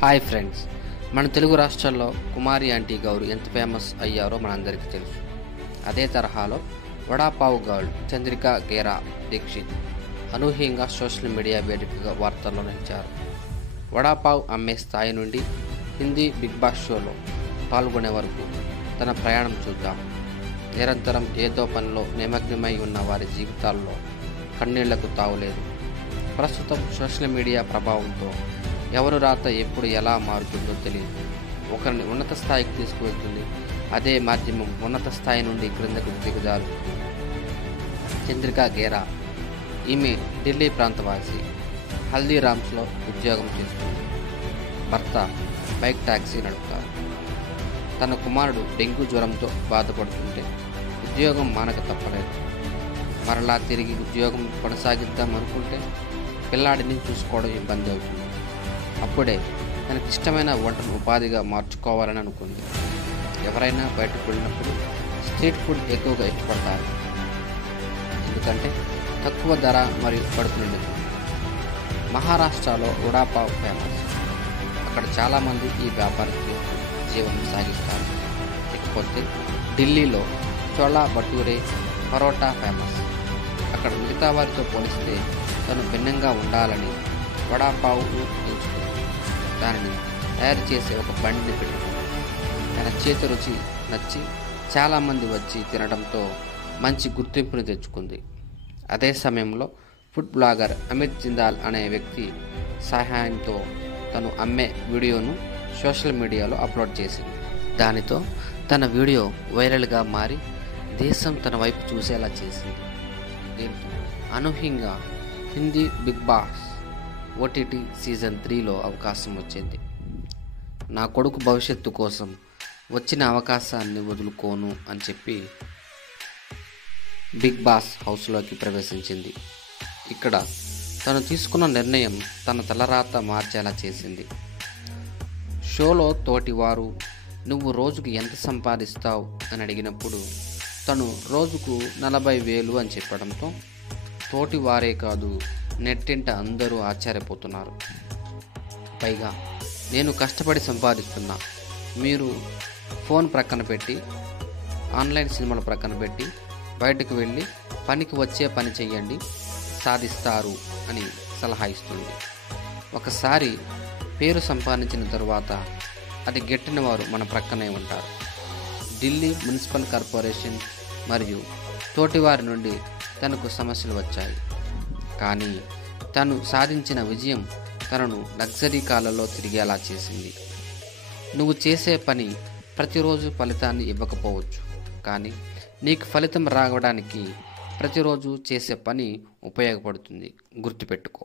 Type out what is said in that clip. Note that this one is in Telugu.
హాయ్ ఫ్రెండ్స్, మన తెలుగు రాష్ట్రాల్లో కుమారి ఆంటీ గారు ఎంత ఫేమస్ అయ్యారో మనందరికీ తెలుసు. అదే తరహాలో వడాపావ్ గర్ల్ చంద్రికా గేరా దీక్షిత్ అనూహ్యంగా సోషల్ మీడియా వేదికగా వార్తల్లో నిలిచారు. వడాపావ్ అమ్మే స్థాయి నుండి హిందీ బిగ్ బాస్ షోలో పాల్గొనే వరకు తన ప్రయాణం చూద్దాం. నిరంతరం ఏదో పనిలో నిమగ్నమై ఉన్న వారి జీవితాల్లో కన్నీళ్లకు తావులేదు. ప్రస్తుతం సోషల్ మీడియా ప్రభావంతో ఎవరు రాత ఎప్పుడు ఎలా మారుతుందో తెలియదు. ఒకరిని ఉన్నత స్థాయికి తీసుకువెళ్తుంది, అదే మాధ్యమం ఉన్నత స్థాయి నుండి క్రిందకు దిగజారుతుంది. చంద్రికా గేరా ఈమె ఢిల్లీ ప్రాంతవాసి, హల్దీరామ్స్లో ఉద్యోగం చేస్తుంది. భర్త బైక్ టాక్సీ నడుపుతారు. తన కుమారుడు డెంగ్యూ జ్వరంతో బాధపడుతుంటే ఉద్యోగం మానక తప్పలేదు. మరలా తిరిగి ఉద్యోగం కొనసాగిద్దాం అనుకుంటే పిల్లాడిని చూసుకోవడం ఇబ్బంది అవుతుంది. అప్పుడే తనకిష్టమైన వంటను ఉపాధిగా మార్చుకోవాలని అనుకుంది. ఎవరైనా బయటకు వెళ్ళినప్పుడు స్ట్రీట్ ఫుడ్ ఎక్కువగా ఇష్టపడతారు, ఎందుకంటే తక్కువ ధర మరియు కడుపు నిండుతుంది. మహారాష్ట్రలో వడాపావ్ ఫేమస్. అక్కడ చాలామంది ఈ వ్యాపారం చేస్తూ జీవనం సాగిస్తారు. ఇకపోతే ఢిల్లీలో చోళా భటూరే పరోటా ఫేమస్. అక్కడ మిగతా వారితో పోలిస్తే తను భిన్నంగా ఉండాలని వడాపావ్ను ఎంచుకుంది. దానిని తయారు చేసే ఒక బండిని పెట్టుకుంది. తన చేతి రుచి నచ్చి చాలామంది వచ్చి తినడంతో మంచి గుర్తింపుని తెచ్చుకుంది. అదే సమయంలో ఫుడ్ బ్లాగర్ అమిత్ జిందాల్ అనే వ్యక్తి సహాయంతో తను అమ్మే వీడియోను సోషల్ మీడియాలో అప్లోడ్ చేసింది. దానితో తన వీడియో వైరల్గా మారి దేశం తన వైపు చూసేలా చేసింది. దీంతో అనూహ్యంగా Hindi Bigg Boss OTT season 3లో అవకాశం వచ్చింది. నా కొడుకు భవిష్యత్తు కోసం వచ్చిన అవకాశాన్ని వదులుకోను అని చెప్పి బిగ్ బాస్ హౌస్లోకి ప్రవేశించింది. ఇక్కడ తను తీసుకున్న నిర్ణయం తన తలరాత మార్చేలా చేసింది. షోలో తోటివారు నువ్వు రోజుకు ఎంత సంపాదిస్తావు అని అడిగినప్పుడు తను రోజుకు 40,000 అని చెప్పడంతో తోటివారే కాదు, నెట్టింట అందరూ ఆశ్చర్యపోతున్నారు. పైగా నేను కష్టపడి సంపాదిస్తున్నా, మీరు ఫోన్ ప్రక్కన పెట్టి ఆన్లైన్ సినిమాలు ప్రక్కన పెట్టి బయటకు వెళ్ళి పనికి వచ్చే పని చెయ్యండి, సాధిస్తారు అని సలహా ఇస్తుంది. ఒకసారి పేరు సంపాదించిన తరువాత అది గెట్టిన వారు మన ప్రక్కనే ఉంటారు. ఢిల్లీ మున్సిపల్ కార్పొరేషన్ మరియు తోటివారి నుండి తనకు సమస్యలు వచ్చాయి, కానీ తను సాధించిన విజయం తనను లగ్జరీ కాలలో తిరిగేలా చేసింది. నువ్వు చేసే పని ప్రతిరోజు ఫలితాన్ని ఇవ్వకపోవచ్చు, కానీ నీకు ఫలితం రావడానికి ప్రతిరోజు చేసే పని ఉపయోగపడుతుంది. గుర్తుపెట్టుకో.